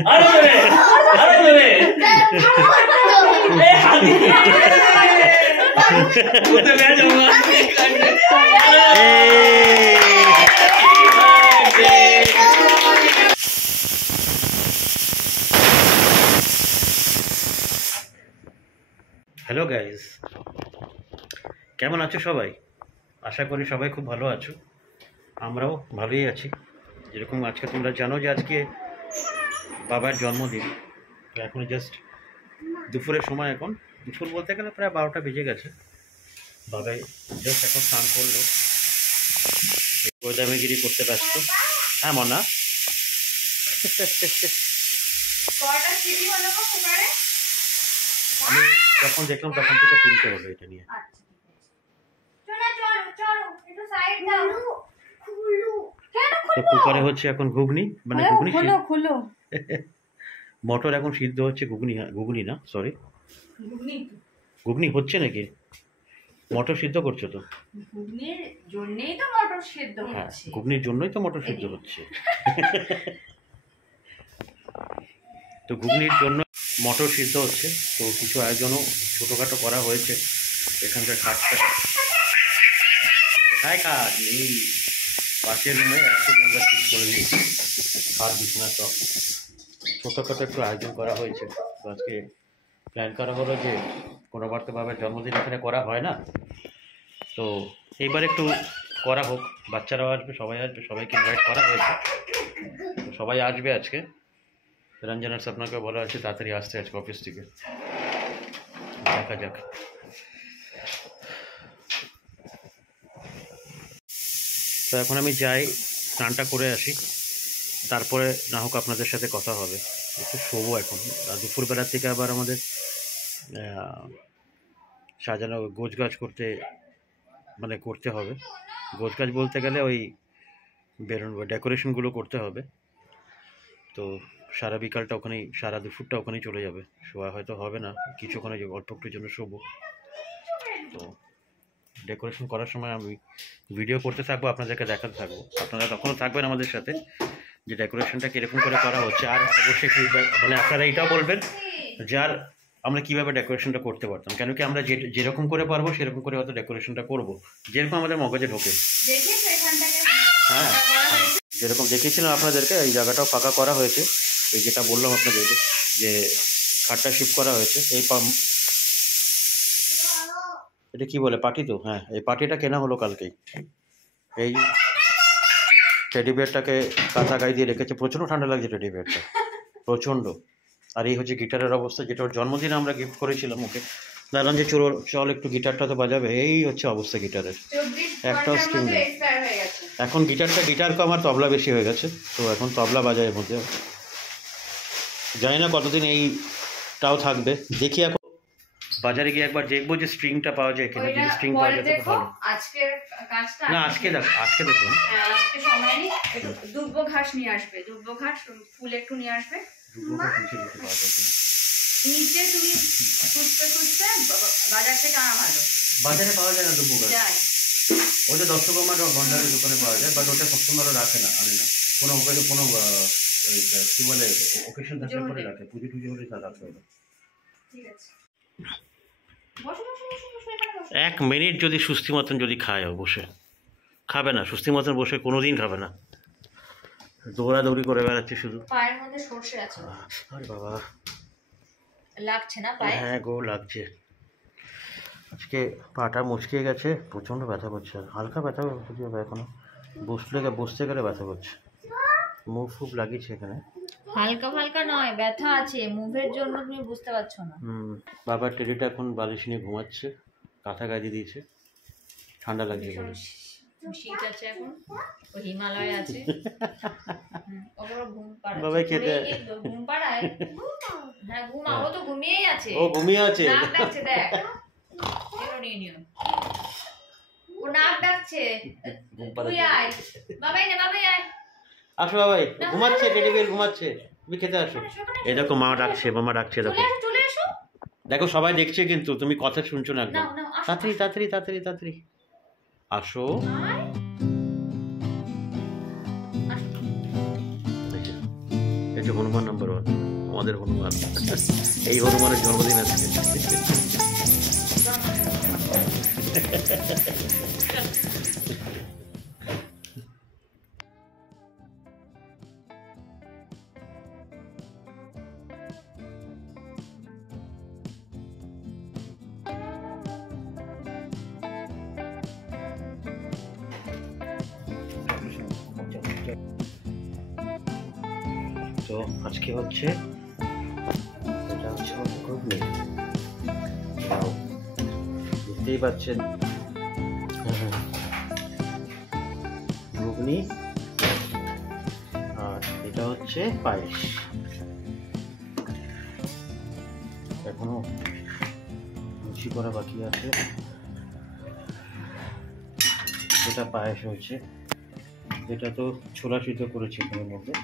Hello guys, কেমন আছো সবাই? আশা করি সবাই খুব ভালো আছো। আমরাও ভালোই আছি। যেরকম আজকে তোমরা জানো যে আজকে বাবার জন্মদিন। তো এখন জাস্ট দুপুরের সময়, এখন দুপুর বলতে গেলে প্রায় 12টা বেজে গেছে। বাবাই জাস্ট এখন স্নান করলো, গোদামিগিরি করতে ব্যস্ত। হ্যাঁ মনা, আমি যখন দেখলাম তখন থেকে চিনতে হলো এটা নিয়ে। তো কুকারে হচ্ছে এখন ঘুগনি, মানে ঘুগনি মটর এখন সিদ্ধ হচ্ছে। ঘুগনি না, সরি, ঘুগনি হচ্ছে নাকি? মটর সিদ্ধ করছো তো? ঘুগনির জন্যই তো মটর সিদ্ধ হচ্ছে। ঘুগনির জন্যই তো মটর সিদ্ধ হচ্ছে। তো ঘুগনির জন্য মটর সিদ্ধ হচ্ছে। তো কিছু আয়োজনও ছোটোখাটো করা হয়েছে। এখানকার খাটটা কাজ নেই, পাশের রুমে একসাথে আমরা ঠিক করে নিয়েছি। খাট বিছানা সব ছোটোখাটো একটু আয়োজন করা হয়েছে। তো আজকে প্ল্যান করা হলো যে কোনোবার তো বাবার জন্মদিন এখানে করা হয় না, তো এইবার একটু করা হোক। বাচ্চারাও আসবে, সবাই আসবে, সবাইকে ইনভাইট করা হয়েছে। তো সবাই আসবে আজকে। রঞ্জনার আপনাকে বলা হয়েছে তাড়াতাড়ি আসতে আজকে অফিস থেকে। দেখা যাক। তো এখন আমি যাই, স্নানটা করে আসি, তারপরে না হোক আপনাদের সাথে কথা হবে। একটু শোবো এখন। দুপুরবেলার থেকে আবার আমাদের সাজানো গোছগাছ করতে হবে। গোছগাছ বলতে গেলে ওই ডেকোরেশনগুলো করতে হবে। তো সারা বিকালটা ওখানেই, সারা দুপুরটা ওখানেই চলে যাবে। শোয়া হয়তো হবে না, কিছুক্ষণে অল্প একটুর জন্য শোবো। তো ডেকোরেশন করার সময় আমি ভিডিও করতে থাকবো, আপনাদেরকে দেখাতে থাকবো। আপনারা তখনও থাকবেন আমাদের সাথে যে ডেকোরেশনটা কীরকম করে করা হচ্ছে। আর অবশ্যই ফিডব্যাক, মানে আপনারা এইটাও বলবেন যে আর আমরা কীভাবে ডেকোরেশনটা করতে পারতাম, কেন কি আমরা যেরকম করে পারবো সেরকম করে হয়তো ডেকোরেশনটা করবো, যেরকম আমাদের মগজে ঢোকে। হ্যাঁ, যেরকম দেখিয়েছিলাম আপনাদেরকে, এই জায়গাটাও ফাঁকা করা হয়েছে। এই যেটা বললাম আপনাদেরকে যে খাটটা শিফট করা হয়েছে। এটা কি বলে, পাটি তো? হ্যাঁ, এই পাটিটা কেনা হলো কালকেই। এই টেডি বিয়ারটাকে কাঁথা গায়ে দিয়ে রেখেছে। প্রচণ্ড ঠান্ডা লাগছে টেডি বিয়ারটা, প্রচণ্ড। আর এই হচ্ছে গিটারের অবস্থা, যেটা ওর জন্মদিনে আমরা গিফট করেছিলাম ওকে। বললাম যে চল একটু গিটারটা তো বাজাবে। এই হচ্ছে অবস্থা গিটারের, একটাও স্ট্রিং নেই। এখন গিটারকে আমার তবলা বেশি হয়ে গেছে, তো এখন তবলা বাজায় এর মধ্যে। জানি না কতদিন এইটাও থাকবে, দেখি। এখন বাজারে গিয়ে একবার দেখবো যে স্ট্রিংটা পাওয়া যায় কিনা। যদি স্ট্রিং পাওয়া যায় তো ভালো। না, আজকে দেখুন, আজকে সময় নেই। দুব্ব ঘাস নিয়ে আসবে, দুব্ব ঘাস ফুল একটু নিয়ে আসবে। নিচে তুমি খুঁজতে বাজার থেকে আনা ভালো। বাজারে পাওয়া যায় না দুব্ব ঘাস, ওটা দর্শকমার ভণ্ডারের দোকানে পাওয়া যায়, বাট ওটা সবসময় রাখে না, আনে না। কোনো কি বলে ওকেশন থাকলে পরে রাখে, পুজো টুজো হলে তা রাখে। ঠিক আছে, 1 মিনিট যদি সুস্থি মতন যদি খায়, বসে খাবে না। সুস্থি মতন বসে কোনোদিন খাবে না, দৌড়াদৌড়ি করে বেড়াচ্ছে শুধু। পায়ের মধ্যে সর্ষে আছে। আরে বাবা, লাগছে না পায়ে? হ্যাঁ গো, লাগছে। আজকে পাটা মুচকে গেছে, প্রচণ্ড ব্যথা করছে। হালকা ব্যথা হচ্ছে এখনো, বসতে গেলে ব্যথা করছে। মুভ ফুভ লাগিয়েছে এখানে, হালকা হালকা নয়, ব্যথা আছে মুভের জন্য, তুমি বুঝতে পারছো না। বাবার টেডিটা এখন বালিশ নিয়ে ঘুমাচ্ছে, কাঁথা গায়ে দিয়ে দিয়েছে, ঠান্ডা লাগছে বলে। শীত আছে এখন, ও হিমালয় আছে। ওগুলো ঘুম পাড়ায়, বাবাই খেতে ঘুম পাড়ায়। হ্যাঁ ঘুমা, ও তো ঘুমিয়েই আছে। ও ঘুমিয়ে আছে, নাক ডাকছে, দেখ নিও। ও নাক ডাকছে, তুই আয় বাবাই, না বাবাই আয়। আসো বাবাই, ঘুমাচ্ছে টেডি বিয়ার, ঘুমাচ্ছে, তুমি খেতে আসো। এই দেখো মা ডাকছে, মামা ডাকছে, দেখো চলে এসো। দেখো সবাই দেখছে কিন্তু তুমি কথা শুনছো না একদম। তাড়াতাড়ি তাড়াতাড়ি তাড়াতাড়ি তাড়াতাড়ি আসো। এই যে হনুমান নাম্বার 1, আমাদের হনুমান। এই হনুমানের জন্মদিন আজকে। তো আজকে হচ্ছে এটা হচ্ছে ঘুগনি, বুঝতেই পারছেন ঘুগনি, আর এটা হচ্ছে পায়েস। এখনো লুচি করা বাকি আছে। এটা পায়েস হয়েছে, এটা তো ছোলা সিদ্ধ করেছি এখানের মধ্যে,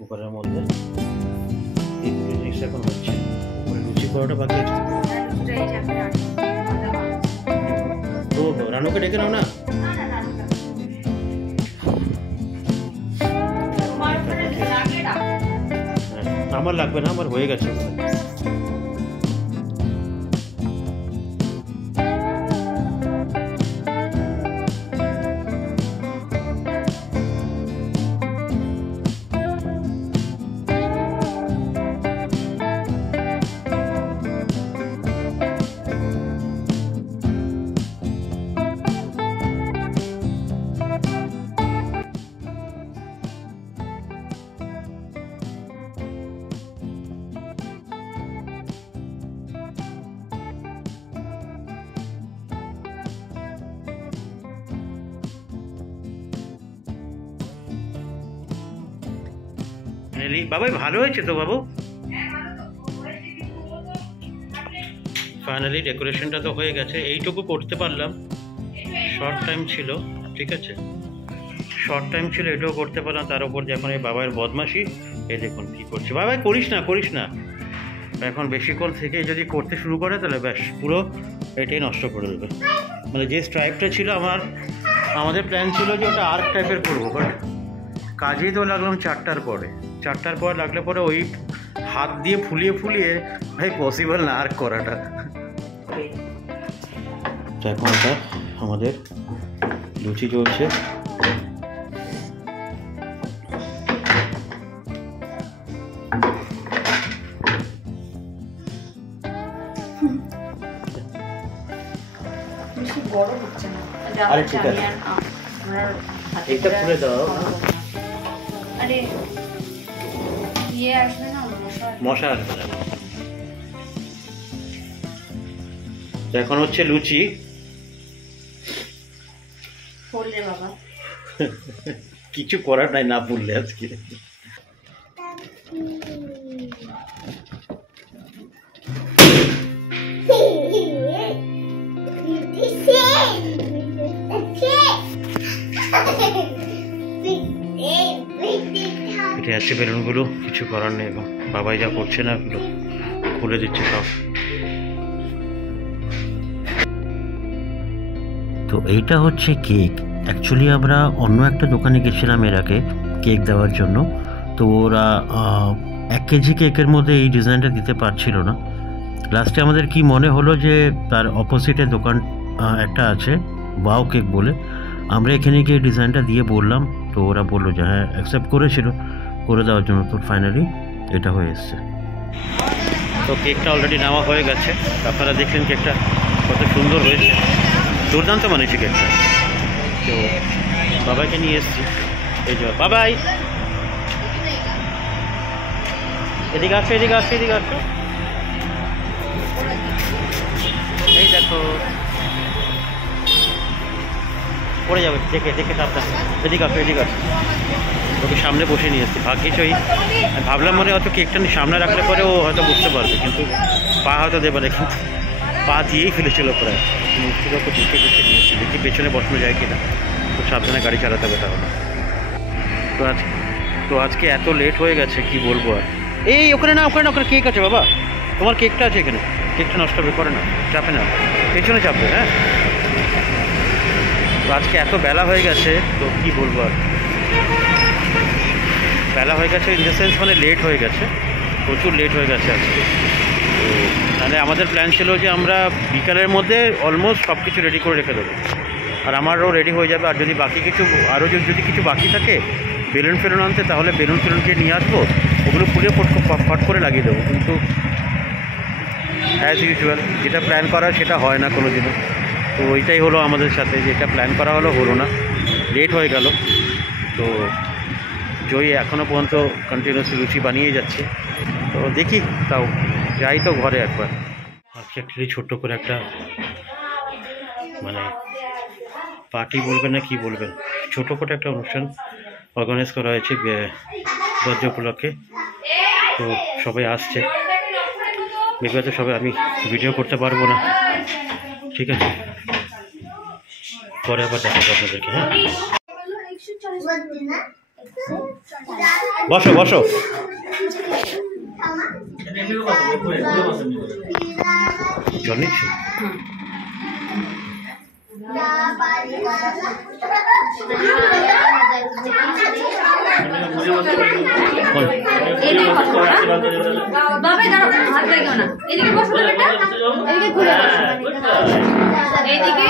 কুকারের মধ্যে। এই দুটো জিনিস এখন হচ্ছে, উপরে লুচি করাটা বাকি আছে। তো রানুকে ডেকে নাও না। আমার লাগবে না, আমার হয়ে গেছে। বাবাই ভালো হয়েছে তো বাবু। ফাইনালি ডেকোরেশনটা তো হয়ে গেছে, এইটুকু করতে পারলাম। শর্ট টাইম ছিল, ঠিক আছে, শর্ট টাইম ছিল, এটাও করতে পারলাম। তার উপর যখন এই বাবার বদমাশি, এই দেখুন কি করছে। বাবাই করিস না করিস না, এখন বেশিক্ষণ থেকে যদি করতে শুরু করে তাহলে ব্যাস পুরো এটাই নষ্ট করে দেবে। মানে যে স্ট্রাইপটা ছিল আমাদের প্ল্যান ছিল যে ওটা আর্ক টাইপের করবো, বাট কাজেই তো লাগলাম 4টার পরে। 4টার পর লাগলে পরে ওই হাত দিয়ে ফুলিয়ে ফুলিয়ে ভাই পসিবল না আর্ক করাটা। তো এখন এটা আমাদের লুচি চলছে। বড় হচ্ছে না, আরে ঠিক আছে, এটা খুলে দাও। আরে ইয়ে আসবে না, মশা আসবে না। এখন হচ্ছে লুচি। ফুলরে বাবা কিছু করার নাই, না বললে আজকে। এটা আছে বেলুনগুলো, কিছু করার নেই। বাবাই যা করছে না এগুলো খুলে দিচ্ছে সব। তো এইটা হচ্ছে কেক। অ্যাকচুয়ালি আমরা অন্য একটা দোকানে গেছিলাম এর আগে কেক দেওয়ার জন্য, তো ওরা 1 কেজি কেকের মধ্যে এই ডিজাইনটা দিতে পারছিল না। লাস্টে আমাদের কি মনে হলো যে তার অপোজিটে দোকান একটা আছে ওয়াও কেক বলে, আমরা এখানে গিয়ে ডিজাইনটা দিয়ে বললাম, তো ওরা বললো যে হ্যাঁ অ্যাকসেপ্ট করেছিল করে দেওয়ার জন্য। তো ফাইনালি এটা হয়ে এসছে। তো কেকটা অলরেডি নেওয়া হয়ে গেছে, আপনারা দেখলেন কেকটা কত সুন্দর হয়েছে, দুর্দান্ত বানিয়েছি কেকটা। তো বাবাকে নিয়ে এসেছি, এই যে বাবাই এদিকে আসো, এদিকে আসো, এদিকে আসো। এই দেখো পড়ে যাবে, দেখে দেখে সাবধান। এদিকে আসো, এদিকে আসো। ওকে সামনে বসে নিয়ে এসেছি। ভাগ্যিসই ভাবলাম মানে হয়তো কেকটা সামনে রাখলে পরে ও হয়তো বুঝতে পারবে, কিন্তু পা হয়তো দেবে না, কিন্তু পা দিয়েই ফেলেছিল প্রায়। মুশকিল ওকে বুঝে বুঝে নিয়েছি, দেখি পেছনে বসানো যায় কিনা। খুব সাবধানে গাড়ি চালাতে হবে তাহলে। তো আজকে এত লেট হয়ে গেছে কি বলবো আর। এই ওখানে না, ওখানে না, ওখানে কেক আছে বাবা, তোমার কেকটা আছে এখানে। কেকটা নষ্ট হবে, করে না, চাপে না, পেছনে চাপবে। হ্যাঁ, তো আজকে এত বেলা হয়ে গেছে, তো কি বলবো আর। বেলা হয়ে গেছে, ইন দ্য সেন্স মানে লেট হয়ে গেছে, প্রচুর লেট হয়ে গেছে আজকে। তো তাহলে আমাদের প্ল্যান ছিল যে আমরা বিকালের মধ্যে অলমোস্ট সব কিছু রেডি করে রেখে দেবো, আর আমারও রেডি হয়ে যাবে। আর যদি বাকি কিছু আরও যদি কিছু বাকি থাকে বেলুন ফেলুন আনতে, তাহলে বেলুন ফেলুনকে নিয়ে আসবো, ওগুলো পুড়িয়ে ফট করে লাগিয়ে দেবো। কিন্তু অ্যাজ ইউজুয়াল যেটা প্ল্যান করা সেটা হয় না কোনো দিনও। তো ওইটাই হলো আমাদের সাথে, যেটা প্ল্যান করা হলো না, লেট হয়ে গেল। তো জয়ী এখনও পর্যন্ত কন্টিনিউসলি লুচি বানিয়ে যাচ্ছে। তো দেখি, তাও যাই তো ঘরে একবার। আজকে অ্যাকচুয়ালি ছোট্ট করে একটা মানে পার্টি বলবেন না কি বলবেন, ছোটো করে একটা অনুষ্ঠান অর্গানাইজ করা হয়েছে বার্থডে উপলক্ষে। তো সবাই আসছে, বিগত সবাই, আমি ভিডিও করতে পারবো না, ঠিক আছে, পরে আবার দেখাবো আপনাদেরকে। হ্যাঁ, বসো বসো। জল নিচ্ছ? বাবাই দাঁড়াও, হাত লাগিও না। এদিকে বসো তো বেটা, এদিকে ঘুরে বসো, এদিকে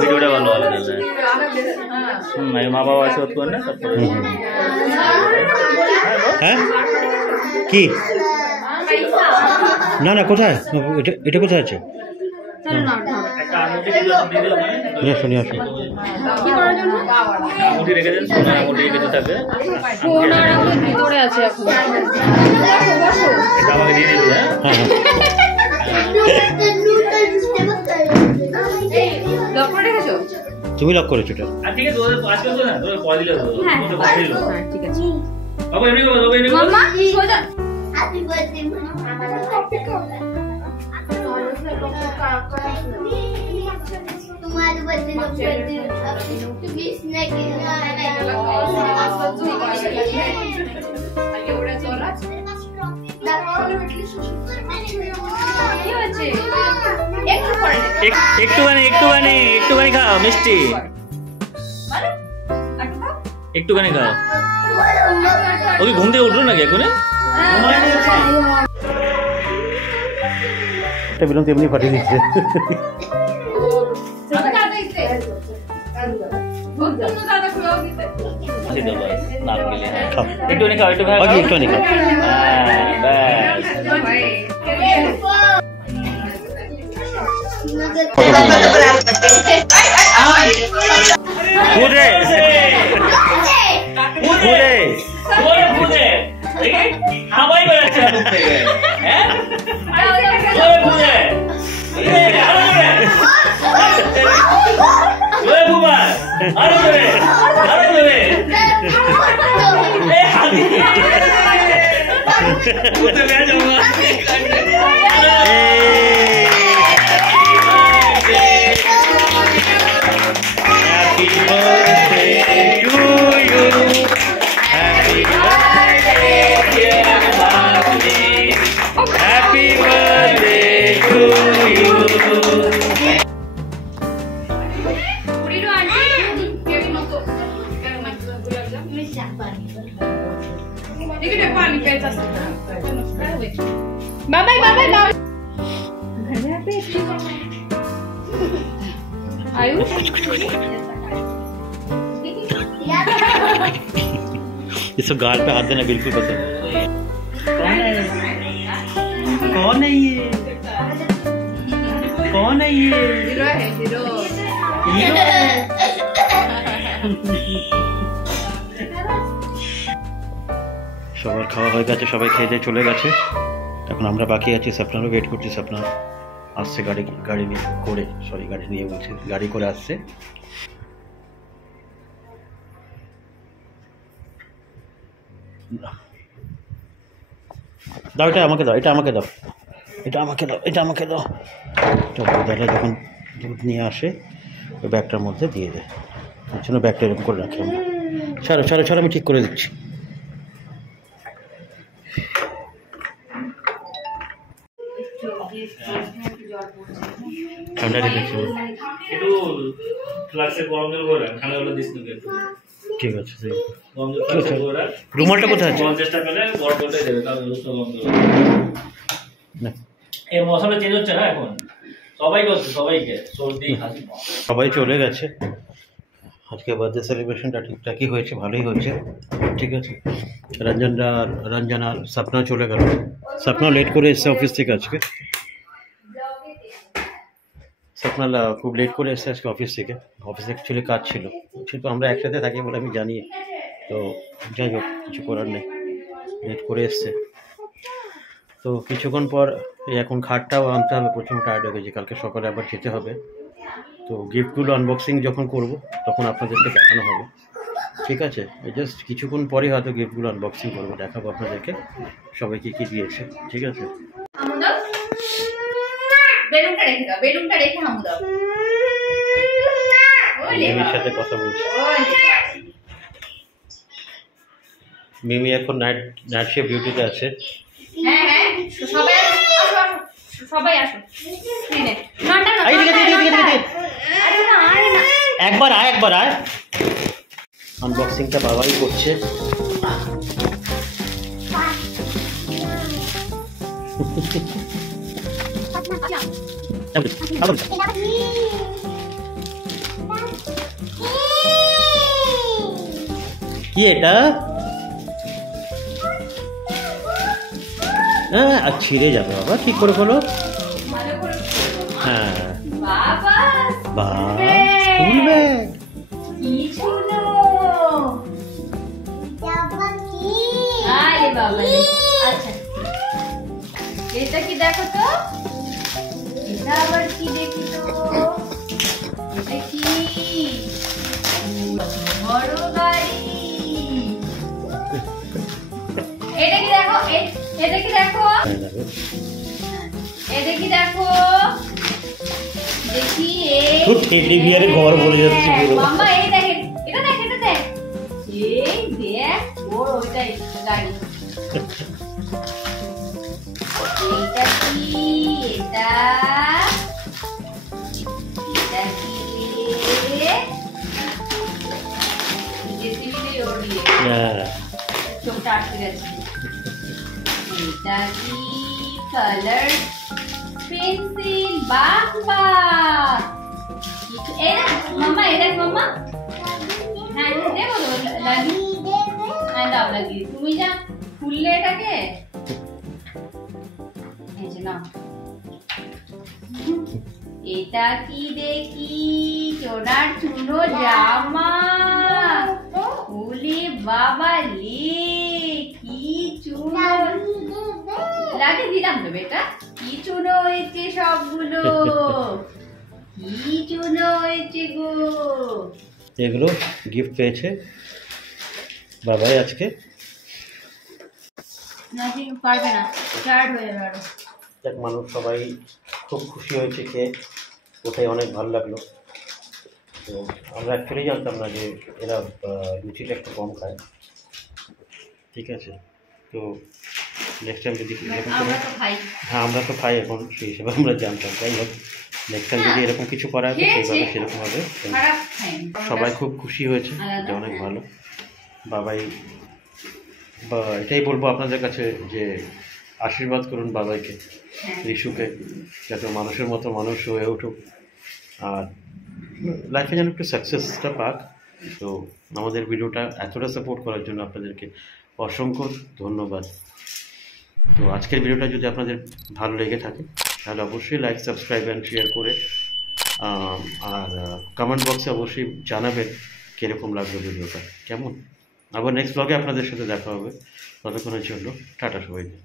ভিডিওটা ভালো হবে তাহলে। মা বাবা আশীর্বাদ করেন না তারপরে। হ্যাঁ কি? না না, কোথায় এটা কোথায় আছে? নিয়ে আসো নিয়ে আসো। আঙুঠি রেখে দেন, সোনার আঙুঠি কিছু থাকবে, সোনার আঙুল ভিতরে আছে এখন। এটা আমাকে দিয়ে দিল। হ্যাঁ হ্যাঁ হ্যাঁ, লক করে রেখেছো? তুমি লক করেছো এটা? ঠিক আছে, ওদের আজকে তো না, তোর পরে দিলে হলো। হ্যাঁ ঠিক আছে। বাবা এমনি করো, বাবা এমনি করো। মাম্মা সোজা। হ্যাপি বার্থডে তোমার বার্থডে তুমি স্ন্যাক একটুখানি খাও মিষ্টি, একটুখানি খাও। ওকে ঘুম থেকে উঠলো নাকি এখন? একটা বেলুন তেমনি ফাটিয়ে দিচ্ছে। একটুখানি খাও, একটু খাও, একটুখানি খাও। হাওয়াই বেড়াচ্ছে মুখ থেকে। হ্যাঁ बाबाई बाबाई बाबाई आयुष ये सब गाल पे हाथ देना बिल्कुल पसंद। कौन है ये? कौन है ये? हीरो है हीरो। সবার খাওয়া হয়ে গেছে, সবাই খেয়ে দিয়ে চলে গেছে। এখন আমরা বাকি আছি, স্বপ্নারও ওয়েট করছি। স্বপ্না আসছে গাড়ি নিয়ে করে, সরি গাড়ি নিয়ে বলছি, গাড়ি করে আসছে। দাও, এটা আমাকে দাও, এটা আমাকে দাও, এটা আমাকে দাও, এটা আমাকে দাও। দাদা যখন দুধ নিয়ে আসে ওই ব্যাগটার মধ্যে দিয়ে দেয়, ওর জন্য ব্যাগটা এরকম করে রাখি আমরা। ছাড়ো ছাড়ো ছাড়ো, আমি ঠিক করে দিচ্ছি। ঠান্ডা রেখেছি একটু ফ্লাক্সে গরম জল করে ঠান্ডা জল দিস না একটু। ঠিক আছে, ঠিক আছে। গরম জলটা করে রাখ। রুমালটা কোথায় আছে? 50টা পেলে গরম জলটাই দেবে, কারণ রোজটা বন্ধ হবে। না, এই মশলা চেঞ্জ হচ্ছে না এখন, সবাই করছে, সবাইকে সর্দি হাসি। সবাই চলে গেছে। আজকে বার্থডে সেলিব্রেশনটা ঠিকঠাকই হয়েছে, ভালোই হয়েছে। ঠিক আছে, রঞ্জন আর সপনা চলে গেল। সপনা লেট করে এসছে অফিস থেকে আজকে। সপনা খুব লেট করে এসছে আজকে অফিস থেকে অ্যাকচুয়ালি কাজ ছিল, কিন্তু আমরা একসাথে থাকি বলে আমি জানি। তো যাই হোক, কিছু করার নেই, লেট করে এসছে। তো কিছুক্ষণ পর এই এখন খাটটাও আনতে হবে, প্রচণ্ড টায়ার্ড হয়ে গেছে, কালকে সকালে আবার যেতে হবে। তো গিফটগুলো আনবক্সিং যখন করব তখন আপনাদেরকে দেখানো হবে। ঠিক আছে, এই জাস্ট কিছুক্ষণ পরেই হয়তো গিফটগুলো আনবক্সিং করবো, দেখাবো আপনাদেরকে সবাইকে কী দিয়েছে। ঠিক আছে, হামু দাও, বেলুনটা রেখে দাও, বেলুনটা রেখে হামু দাও। ওলে মিমির বাবা, সাথে কথা বলছি। ওলে বাবা। মিমি এখন নাইট শিফট ডিউটিতে আছে। হ্যাঁ হ্যাঁ, সবাই আসো, আসো, আসো, সবাই আসো। এই নে, না না না, এই দিকে, দিকে, দিকে, দিকে। আরে না, আরে না। একবার আয়। আনবক্সিংটা বাবাই করছে। কি এটা? হ্যাঁ, আর ছিঁড়ে যাবে বাবা, ঠিক করে বলো। ভালো করে হ্যাঁ, বাবা, বাহ, ব্যাগ। School bag. কি ছিল? আরে বাবা রে। আচ্ছা, এটা কি দেখো তো, এটা আবার কি দেখি তো, এটা কি বড় গাড়ি। এটা কি দেখো, এটা কি দেখো, হ্যাঁ, দেখো। এটা কি দেখো, দেখি খুব টেডি বিয়ারের ঘর বলে যাচ্ছে পুরো। মাম্মা এই দেখ, এটা দেখ, এটা দেখ, এই দেখ ওর ওইটাই গাড়ি। এইটা কি, এটা এটা কি রে, জেসিবি ওর নিয়ে হ্যাঁ, চোখটা আটকে গেছে। এটা কি কালার পেন্সিল, বাহ বাহ। এই দেখ মাম্মা, এই দেখ মাম্মা। হ্যাঁ দেখো তো, লাগি, হ্যাঁ দাও লাগি। তুমি যা খুললে এটাকে, এই যে নাও। এটা কি দেখি, সোনার চুনো জামা। ওলে বাবা লে, কি চুনো লাগে, দিলাম তো বেটা। কি চুনো হয়েছে সবগুলো, কি চুনো হয়েছে গো। এগুলো গিফট পেয়েছে বাবাই আজকে। নাকি পারবে না, টায়ার্ড হয়ে যাবে আরো। দেখ, মানুষ সবাই খুব খুশি হয়েছে খেয়ে, ওটাই অনেক ভালো লাগলো। তো আমরা অ্যাকচুয়ালি জানতাম না যে এরা লুচিটা একটু কম খায়। ঠিক আছে, তো নেক্সট টাইম যদি এরকম কোনো, আমরা তো খাই। হ্যাঁ আমরা তো খাই এখন, সেই হিসেবে আমরা জানতাম। যাই হোক, নেক্সট টাইম যদি এরকম কিছু করা হবে সেইভাবে সেরকমভাবে। খারাপ খাইনি। সবাই খুব খুশি হয়েছে, এটা অনেক ভালো। বাবাই এটাই বলবো আপনাদের কাছে যে আশীর্বাদ করুন বাবাইকে, রিশুকে, যাতে মানুষের মতো মানুষ হয়ে উঠুক আর লাইফে যেন একটু সাকসেসটা পাক। তো আমাদের ভিডিওটা এতটা সাপোর্ট করার জন্য আপনাদেরকে অসংখ্য ধন্যবাদ। তো আজকের ভিডিওটা যদি আপনাদের ভালো লেগে থাকে তাহলে অবশ্যই লাইক, সাবস্ক্রাইব অ্যান্ড শেয়ার করে আর কমেন্ট বক্সে অবশ্যই জানাবেন কীরকম লাগলো ভিডিওটা, কেমন। আবার নেক্সট ব্লগে আপনাদের সাথে দেখা হবে, ততক্ষণের জন্য টাটা সবাইকে।